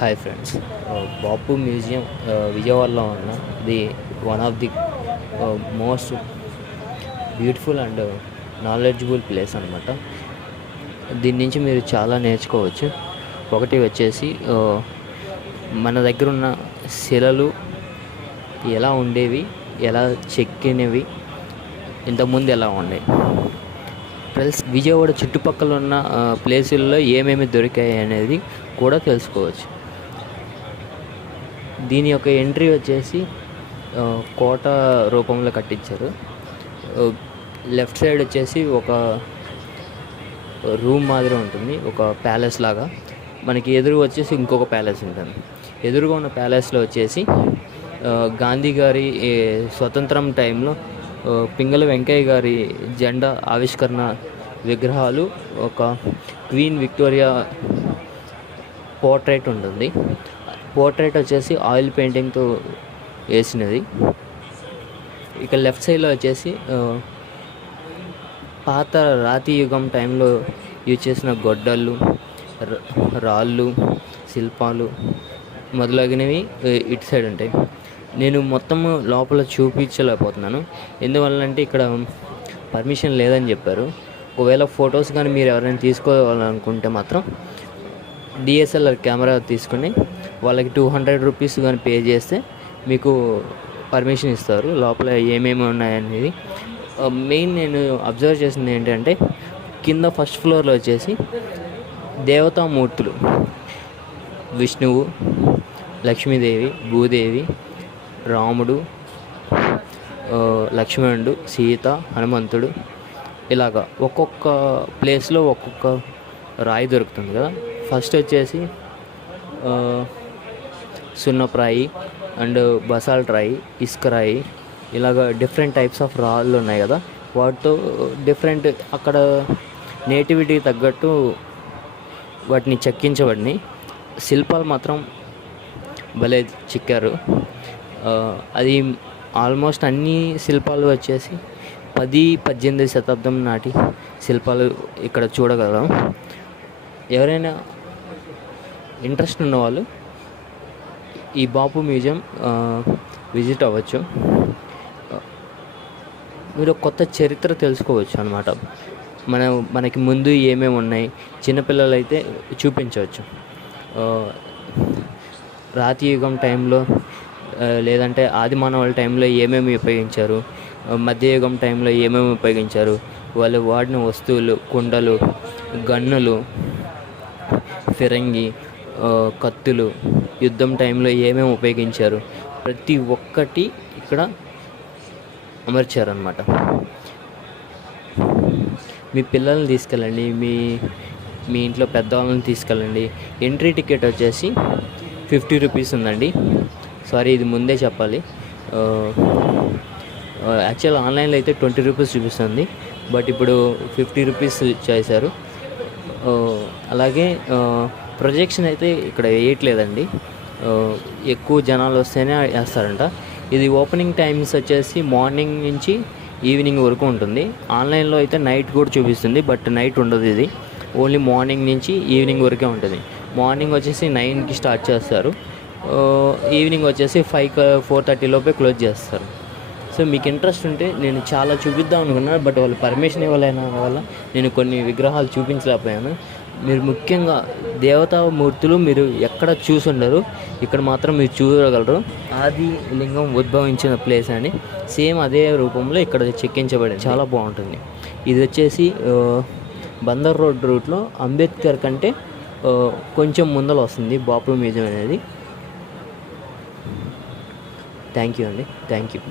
Hi friends, బాపు museum విజయవాడలో ఉన్న ఇది one of the most beautiful and knowledgeable place అనమాట. దీని నుంచి మీరు చాలా నేర్చుకోవచ్చు. ఒకటి వచ్చేసి మన దగ్గర ఉన్న శిలలు ఎలా ఉండేవి, ఎలా చెక్కినవి, ఇంతకుముందు ఎలా ఉండేవి, ప్లస్ విజయవాడ చుట్టుపక్కల ఉన్న ప్లేసుల్లో ఏమేమి దొరికాయి అనేది కూడా తెలుసుకోవచ్చు. దీని యొక్క ఎంట్రీ వచ్చేసి కోట రూపంలో కట్టించారు. లెఫ్ట్ సైడ్ వచ్చేసి ఒక రూమ్ మాదిరి ఉంటుంది, ఒక ప్యాలెస్ లాగా. మనకి ఎదురు వచ్చేసి ఇంకొక ప్యాలెస్ ఉంటుంది. ఎదురుగా ఉన్న ప్యాలెస్లో వచ్చేసి గాంధీ గారి స్వతంత్రం టైంలో పింగళ వెంకయ్య గారి జెండా ఆవిష్కరణ విగ్రహాలు, ఒక క్వీన్ విక్టోరియా పోర్ట్రేట్ ఉంటుంది. పోర్ట్రేట్ వచ్చేసి ఆయిల్ పెయింటింగ్తో వేసినది. ఇక లెఫ్ట్ సైడ్లో వచ్చేసి పాత రాతి యుగం టైంలో యూజ్ చేసిన గొడ్డళ్ళు, రాళ్ళు, శిల్పాలు మొదలగినవి ఇటు సైడ్ ఉంటాయి. నేను మొత్తము లోపల చూపించలేకపోతున్నాను, ఎందువల్లంటే ఇక్కడ పర్మిషన్ లేదని చెప్పారు. ఒకవేళ ఫొటోస్ కానీ మీరు ఎవరైనా తీసుకోవాలనుకుంటే మాత్రం డిఎస్ఎల్ఆర్ కెమెరా తీసుకుని వాళ్ళకి 200 రూపీస్ కానీ పే చేస్తే మీకు పర్మిషన్ ఇస్తారు లోపల ఏమేమి ఉన్నాయనేది. మెయిన్ నేను అబ్జర్వ్ చేసింది ఏంటంటే కింద ఫస్ట్ ఫ్లోర్లో వచ్చేసి దేవతామూర్తులు, విష్ణువు, లక్ష్మీదేవి, భూదేవి, రాముడు, లక్ష్మణుడు, సీత, హనుమంతుడు, ఇలాగా ఒక్కొక్క ప్లేస్లో ఒక్కొక్క రాయి దొరుకుతుంది కదా. ఫస్ట్ వచ్చేసి సున్నప్రాయి అండ్ బసాల్ట్ రాయి, ఇసుక రాయి, ఇలాగ డిఫరెంట్ టైప్స్ ఆఫ్ రాళ్ళు ఉన్నాయి కదా. వాటితో డిఫరెంట్ అక్కడ నేటివిటీకి తగ్గట్టు వాటిని చెక్కించబడినాయి. శిల్పాలు మాత్రం భలే చెక్కారు. అది ఆల్మోస్ట్ అన్ని శిల్పాలు వచ్చేసి 10-18 శతాబ్దం నాటి శిల్పాలు ఇక్కడ చూడగలం. ఎవరైనా ఇంట్రెస్ట్ ఉన్నవాళ్ళు ఈ బాపు మ్యూజియం విజిట్ అవ్వచ్చు. మీరు కొత్త చరిత్ర తెలుసుకోవచ్చు అన్నమాట. మనకి ముందు ఏమేమి ఉన్నాయి, చిన్నపిల్లలు అయితే చూపించవచ్చు. రాతి యుగం టైంలో లేదంటే ఆది మానవుల టైంలో ఏమేమి ఉపయోగించారు, మధ్యయుగం టైంలో ఏమేమి ఉపయోగించారు, వాళ్ళు వాడిన వస్తువులు, కుండలు, గన్నులు, ఫిరంగి, కత్తులు, యుద్ధం టైంలో ఏమేమి ఉపయోగించారు, ప్రతి ఒక్కటి ఇక్కడ అమర్చారనమాట. మీ పిల్లల్ని తీసుకెళ్ళండి, మీ ఇంట్లో పెద్దవాళ్ళని తీసుకెళ్ళండి. ఎంట్రీ టికెట్ వచ్చేసి 50 రూపీస్ ఉందండి. సారీ, ఇది ముందే చెప్పాలి. యాక్చువల్ ఆన్లైన్లో అయితే 20 రూపీస్ చూపిస్తుంది, బట్ ఇప్పుడు 50 రూపీస్ చేశారు. అలాగే ప్రొజెక్షన్ అయితే ఇక్కడ వేయట్లేదండి, ఎక్కువ జనాలు వస్తేనే వేస్తారంట. ఇది ఓపెనింగ్ టైమ్స్ వచ్చేసి మార్నింగ్ నుంచి ఈవినింగ్ వరకు ఉంటుంది. ఆన్లైన్లో అయితే నైట్ కూడా చూపిస్తుంది, బట్ నైట్ ఉండదు. ఇది ఓన్లీ మార్నింగ్ నుంచి ఈవినింగ్ వరకే ఉంటుంది. మార్నింగ్ వచ్చేసి 9కి స్టార్ట్ చేస్తారు, ఈవినింగ్ వచ్చేసి 4:30 లోపే క్లోజ్ చేస్తారు. సో మీకు ఇంట్రెస్ట్ ఉంటే నేను చాలా చూపిద్దాం అనుకున్నాను, బట్ వాళ్ళు పర్మిషన్ ఇవ్వలేని వల్ల నేను కొన్ని విగ్రహాలు చూపించలేకపోయాను. మీరు ముఖ్యంగా దేవతామూర్తులు మీరు ఎక్కడ చూసుండరు, ఇక్కడ మాత్రం మీరు చూడగలరు. ఆది లింగం ఉద్భవించిన ప్లేస్ అని సేమ్ అదే రూపంలో ఇక్కడ చెక్కించబడింది. చాలా బాగుంటుంది. ఇది వచ్చేసి బందర్ రోడ్ రూట్లో అంబేద్కర్ కంటే కొంచెం ముందర వస్తుంది బాపు మ్యూజియం అనేది. థ్యాంక్ యూ అండి, థ్యాంక్ యూ.